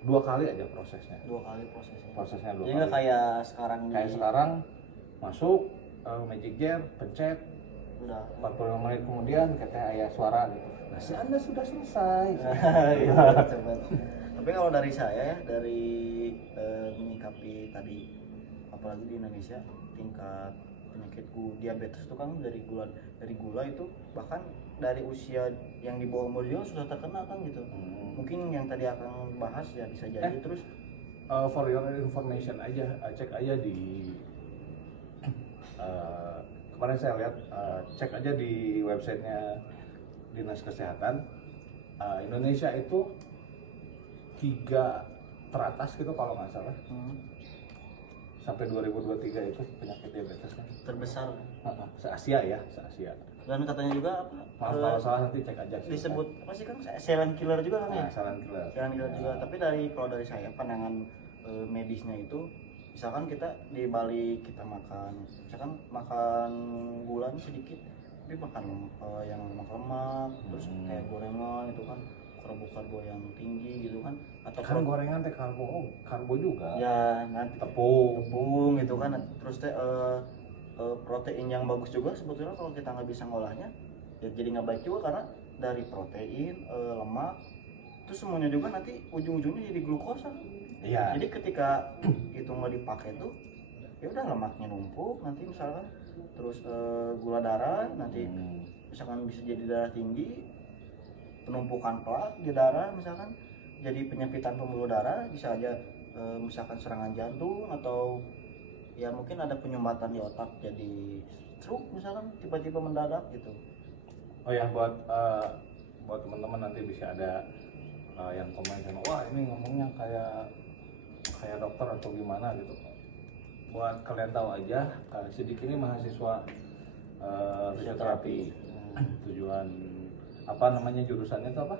2 kali aja prosesnya. 2 kali prosesnya. Prosesnya 2 Jadi kali. nggak kayak sekarang Kayak sekarang masuk Magic Jar, pencet, udah 45 menit kemudian katanya ayah suara gitu. Nasi Anda sudah selesai. gitu, cepet. Tapi kalau dari saya ya, dari menyikapi tadi, apalagi di Indonesia tingkat penyakit diabetes itu kan dari gula itu bahkan dari usia yang di bawah umur juga sudah terkena kan gitu. Mungkin yang tadi akan bahas ya bisa jadi terus For your information aja, cek aja di kemarin saya lihat, cek aja di websitenya Dinas Kesehatan. Indonesia itu 3 teratas gitu kalau nggak salah, sampai 2023 itu penyakit diabetesnya terbesar. se-Asia ya, se-Asia. Dan katanya juga apa? Maaf kalau salah, nanti cek aja. Disebut apa sih kan silent killer juga kan ya? Silent killer. Silent killer juga. Tapi kalau dari saya pandangan medisnya itu, misalkan kita di balik kita makan, misalkan makan gulanya sedikit, tapi makan yang lemak, terus kayak gorengan itu kan karbo yang tinggi gitu kan, atau Kan gorengan teh karbo juga. ya nanti Tepung gitu kan, terus teh protein yang bagus juga sebetulnya kalau kita nggak bisa ngolahnya ya jadi nggak baik juga, karena dari protein, lemak itu semuanya juga nanti ujung-ujungnya jadi glukosa. Iya. Jadi ketika itu nggak dipakai tuh ya udah lemaknya numpuk nanti misalkan, terus gula darah nanti misalkan bisa jadi darah tinggi, penumpukan plak di darah misalkan, jadi penyempitan pembuluh darah, bisa aja misalkan serangan jantung, atau ya mungkin ada penyumbatan di otak jadi stroke misalkan tiba-tiba mendadak gitu. Oh ya, buat teman-teman nanti bisa ada yang komen, wah ini ngomongnya kayak dokter atau gimana gitu. Buat kalian tahu aja, Sidik ini mahasiswa fisioterapi. Tujuan apa namanya, jurusannya itu apa?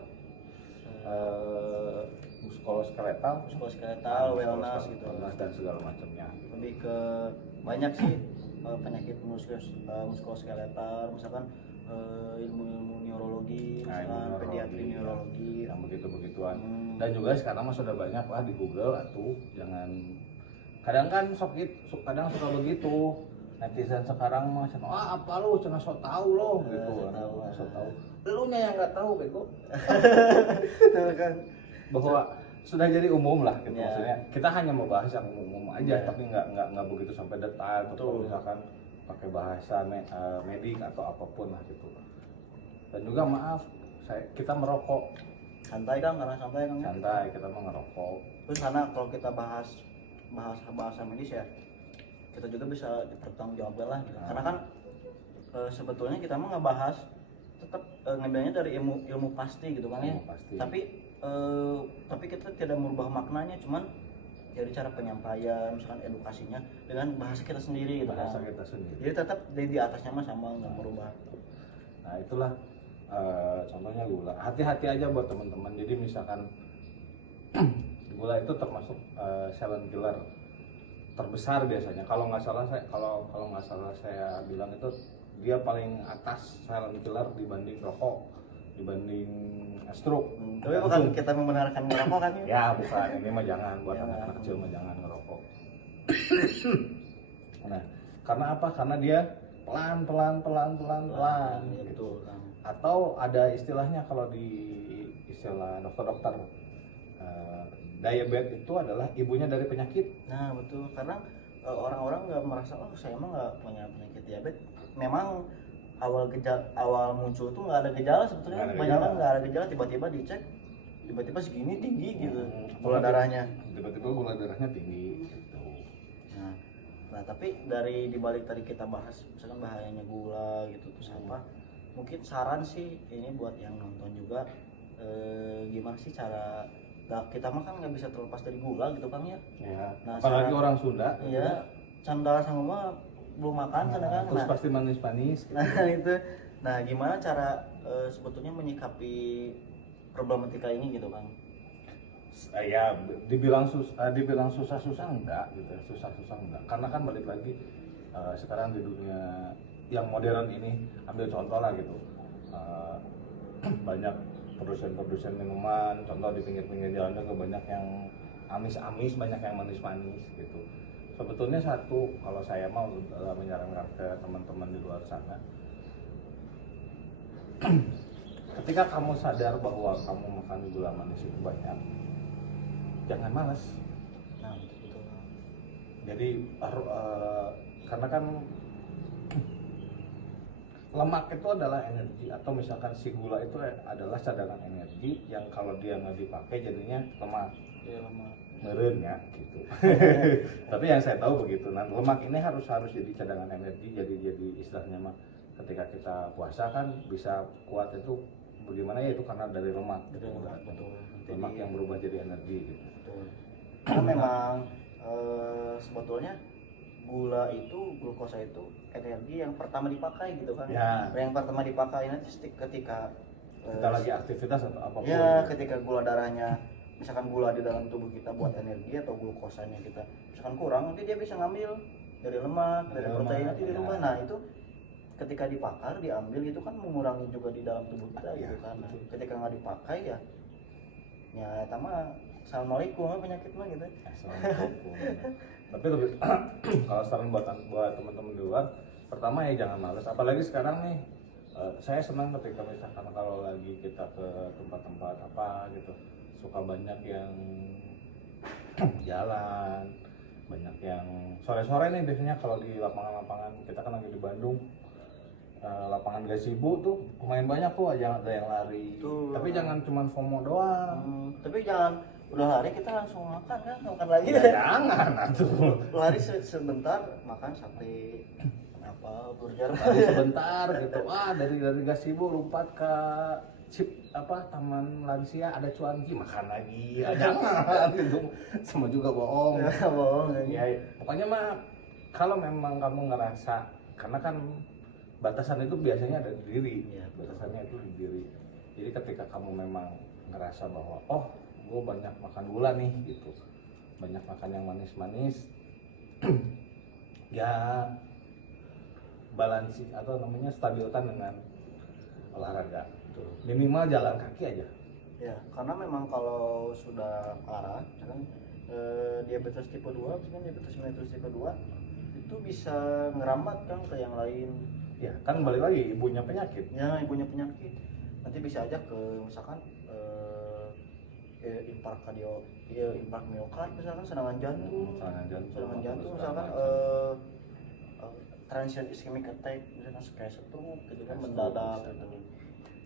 Muskuloskeletal, wellness gitu, dan segala macamnya. lebih ke banyak sih penyakit muskuloskeletal, misalkan ilmu neurologi, misalkan pediatri neurologi, yang begitu-begituan. Dan juga sekarang mah sudah banyak lah di Google, atuh jangan, kadang kan kadang suka begitu netizen sekarang mah, apa lu cenah sok tahu lo gitu, sok tahu, lu nya yang nggak tahu bego. kan Bahwa sudah jadi umum lah gitu, ya. Maksudnya kita hanya membahas yang umum aja, tapi nggak begitu sampai detail atau misalkan pakai bahasa medik atau apapun lah gitu. Dan juga maaf, kita merokok santai kan, karena santai kan, santai kita mau ngerokok. Terus karena kalau kita bahas bahasa medis ya, kita juga bisa dipertanggungjawabkan lah gitu. Karena kan sebetulnya kita mah ngebahas tetap ngambilnya dari ilmu pasti gitu kan ya. Pasti. Tapi kita tidak merubah maknanya, cuman dari cara penyampaian, misalkan edukasinya dengan bahasa kita sendiri gitu. Bahasa kita sendiri. Jadi tetap di atasnya mah sama, nggak merubah. Nah itulah contohnya gula. Hati-hati aja buat teman-teman. Jadi misalkan gula itu termasuk silent killer terbesar biasanya. Kalau nggak salah saya bilang itu dia paling atas silent killer dibanding rokok, dibanding stroke. Tapi bukan kita membenarkan merokok kan ya? Ya bukan, ini mah jangan, buat anak kecil mah jangan ngerokok. Nah, karena apa? Karena dia pelan gitu. Atau ada istilahnya, kalau di istilah dokter-dokter, diabetes itu adalah ibunya dari penyakit. Nah betul, karena orang-orang nggak merasa saya emang nggak punya penyakit diabetes. Memang awal muncul tuh nggak ada gejala sebetulnya, kebanyakan nggak ada gejala, tiba-tiba dicek tiba-tiba segini tinggi gitu gula darahnya, tinggi gitu. Nah tapi dari dibalik tadi kita bahas misalkan bahayanya gula gitu, terus apa, mungkin saran sih ini buat yang nonton juga, gimana sih cara, kita mah kan nggak bisa terlepas dari gula gitu kan ya. Nah, apalagi orang Sunda. Iya, canda sama mah belum makan kan. Terus pasti manis-manis. Nah itu, gimana cara sebetulnya menyikapi problematika ini gitu kan? Ya dibilang susah enggak gitu, susah enggak. Karena kan balik lagi sekarang di dunia yang modern ini, ambil contoh lah gitu, banyak produsen minuman, contoh di pinggir-pinggir jalan juga banyak yang amis-amis, banyak yang manis-manis gitu. Sebetulnya satu, kalau saya mau menyarankan ke teman-teman di luar sana, ketika kamu sadar bahwa kamu makan gula manis itu banyak, jangan malas. Nah, betul. Jadi karena kan lemak itu adalah energi, atau misalkan si gula itu adalah cadangan energi yang kalau dia nggak dipakai jadinya lemak. Ya, lemak. Meren ya gitu. Tapi yang saya tahu begitu. Nah, lemak ini harus jadi cadangan energi. Jadi istilahnya mah ketika kita puasa kan bisa kuat itu bagaimana ya, itu karena dari lemak. Dari lemak, betul. Lemak yang berubah jadi energi gitu. Betul. Karena memang sebetulnya gula itu, glukosa itu energi yang pertama dipakai gitu kan. Ya. Yang pertama dipakai nanti ketika Kita lagi aktivitas atau apapun. ya, ketika gula darahnya, misalkan gula di dalam tubuh kita buat energi atau glukosanya kita misalkan kurang, nanti dia bisa ngambil dari lemak, dari protein, nanti dirubah. Nah, itu ketika dibakar, diambil, itu kan mengurangi juga di dalam tubuh kita gitu kan. Nah, ketika nggak dipakai ya sama assalamualaikum penyakit mah gitu. Assalamualaikum. Tapi lebih kalau saran buat teman-teman di luar, pertama ya jangan malas. Apalagi sekarang nih, saya senang ketika misalkan kalau lagi kita ke tempat-tempat apa gitu, suka banyak yang jalan, banyak yang sore-sore nih biasanya kalau di lapangan-lapangan, kita kan lagi di Bandung, lapangan gazebo tuh lumayan banyak tuh, ada yang lari. Tuh. Tapi jangan cuma FOMO doang. Tapi jangan udah lari kita langsung makan kan, makan lagi. Ya, jangan atuh. Lari sebentar makan sate apa burger Lari sebentar gitu. Dari gazebo lompat ke taman lansia, ada cuanki, makan lagi. Ya, jangan gitu. Sama juga bohong. Ya, bohong. Ya, pokoknya mah kalau memang kamu ngerasa, karena kan batasan itu biasanya ada di diri. Ya, Batasannya itu di diri. Jadi ketika kamu memang ngerasa bahwa gue banyak makan gula nih gitu, banyak makan yang manis-manis, ya balansi atau namanya stabilkan dengan olahraga. Minimal jalan kaki aja. Ya, karena memang kalau sudah parah, kan diabetes tipe 2, misalkan diabetes mellitus tipe 2 itu bisa ngerambat kan ke yang lain. Ya, kan balik lagi ibunya penyakit. Ya, ibunya penyakit. Nanti bisa aja ke misalkan infark miokard misalkan, serangan jantung misalkan transient ischemic attack misalkan kayak stroke gitu kan, mendadak gitu.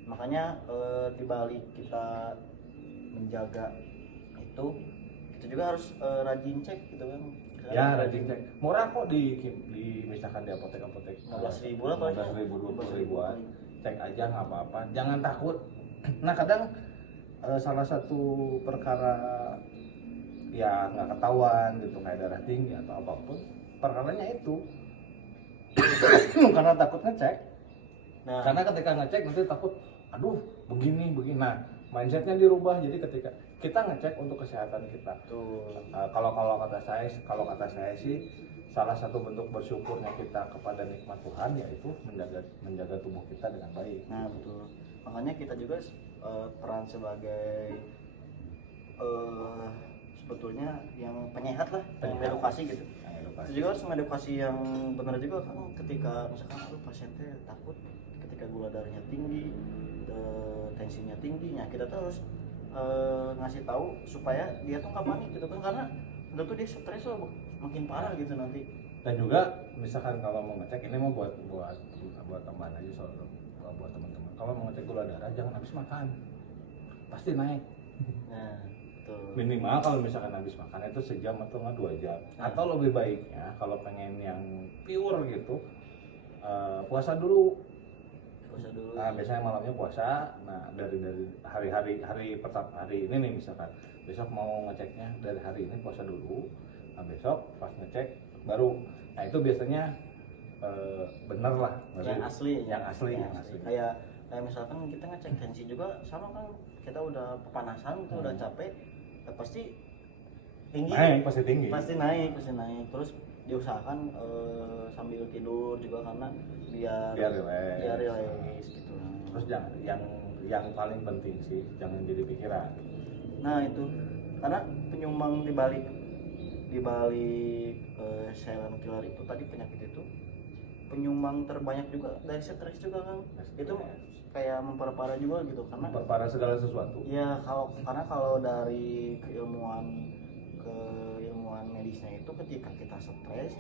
Makanya dibalik kita menjaga itu, kita juga harus rajin cek gitu kan. Ya, rajin cek. Murah kok di misalkan di apotek-apotek. 15.000 lah paling. 15.000, 20.000-an. Cek aja nggak apa-apa. Jangan takut. Nah, kadang salah satu perkara ya nggak ketahuan gitu, kayak darah tinggi atau apapun, perkaranya itu karena takut ngecek. Nah, Karena ketika ngecek nanti takut, aduh begini. Nah, mindsetnya dirubah. Jadi ketika kita ngecek untuk kesehatan kita, kalau kata saya sih, salah satu bentuk bersyukurnya kita kepada nikmat Tuhan yaitu menjaga tubuh kita dengan baik. Nah, betul. Makanya kita juga peran sebagai sebetulnya yang penyehat lah, edukasi gitu. Itu juga harus mengedukasi yang benar juga kan, ketika misalkan pasiennya takut ketika gula darahnya tinggi, tensinya tinggi, kita tuh harus ngasih tahu supaya dia tuh nggak panik gitu kan, karena udah tuh dia stres loh, makin parah gitu nanti. Dan juga misalkan kalau mau ngecek, ini mau buat tambahan aja soal buat teman-teman, kalau mau ngecek gula darah jangan habis makan, pasti naik. Nah, betul. Minimal kalau misalkan habis makan itu sejam atau nggak 2 jam. Atau lebih baiknya kalau pengen yang pure gitu, puasa dulu. Nah, biasanya malamnya puasa. Nah, dari hari ini nih, misalkan besok mau ngeceknya dari hari ini puasa dulu. Nah, besok pas ngecek baru. Nah, itu biasanya bener lah. Yang asli. Kayak misalkan kita ngecek tensi juga sama kan, kita udah kepanasan, kita udah capek, pasti tinggi. Pasti naik. Terus diusahakan sambil tidur juga, karena biar relax gitu. Terus terus yang paling penting sih jangan jadi pikiran. Nah itu karena penyumbang di balik silent killer itu tadi, penyakit itu penyumbang terbanyak juga dari stres juga kan. Itu kayak memperparah juga gitu, karena Memperparah segala sesuatu. ya kalau dari keilmuan medisnya itu, ketika kita stres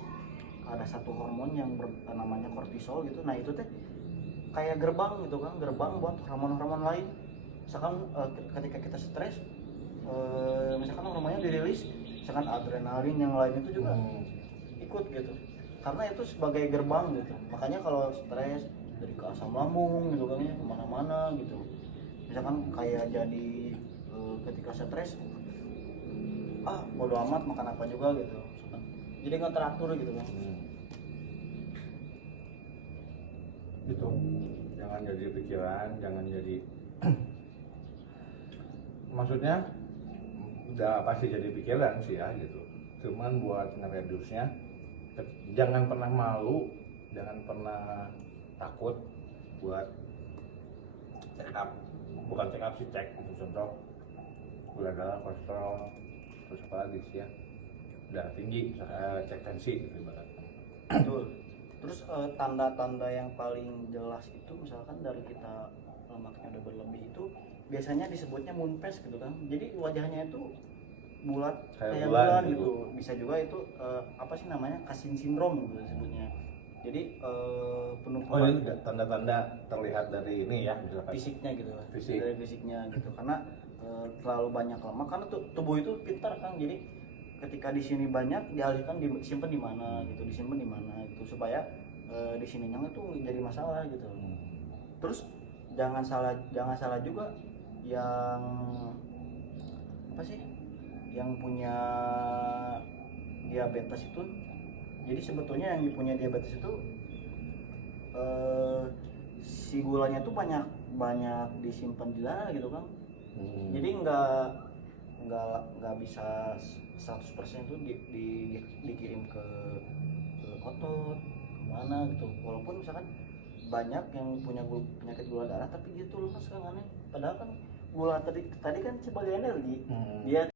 ada satu hormon yang namanya kortisol gitu. Nah itu teh kayak gerbang gitu kan, gerbang buat hormon-hormon lain. Misalkan ketika kita stres, misalkan hormonnya dirilis, misalkan adrenalin, yang lain itu juga ikut gitu, karena itu sebagai gerbang gitu. Makanya kalau stres jadi ke asam lambung gitu kan ya, kemana-mana gitu. Misalkan kayak jadi ketika stres bodo amat makan apa juga gitu, jadi nggak teratur gitu kan. Gitu, jangan jadi pikiran, jangan jadi maksudnya udah pasti jadi pikiran sih ya gitu, cuman buat ngeredusnya jangan pernah malu, jangan pernah takut buat check up, bukan check up sih, cek gitu. Contoh gula darah, kolesterol, terus apa lagi sih ya, udah tinggi, cek tensi gitu ibaratnya. Betul. Terus tanda-tanda yang paling jelas itu misalkan dari kita lemaknya udah berlebih itu biasanya disebutnya moonpace gitu kan. Jadi wajahnya itu bulat kayak bulan gitu. Bisa juga itu apa sih namanya, Cushing syndrome gitu disebutnya. Jadi penumpukan ini tanda-tanda terlihat dari ini ya, misalkan fisiknya gitu lah. Fisik. Dari fisiknya gitu. Karena terlalu banyak lemak, karena tubuh itu pintar kan. Jadi ketika di sini banyak dialihkan disimpan di mana gitu, disimpan di mana gitu, supaya di sininya itu jadi masalah gitu. Terus jangan salah juga yang apa sih, yang punya diabetes itu. Jadi sebetulnya yang punya diabetes itu si gulanya tuh banyak disimpan di darah gitu kan. Jadi nggak bisa 100% itu dikirim ke otot kemana gitu. Walaupun misalkan banyak yang punya penyakit gula darah tapi dia tuh lemas kan, aneh. Padahal kan gula tadi kan sebagai energi, dia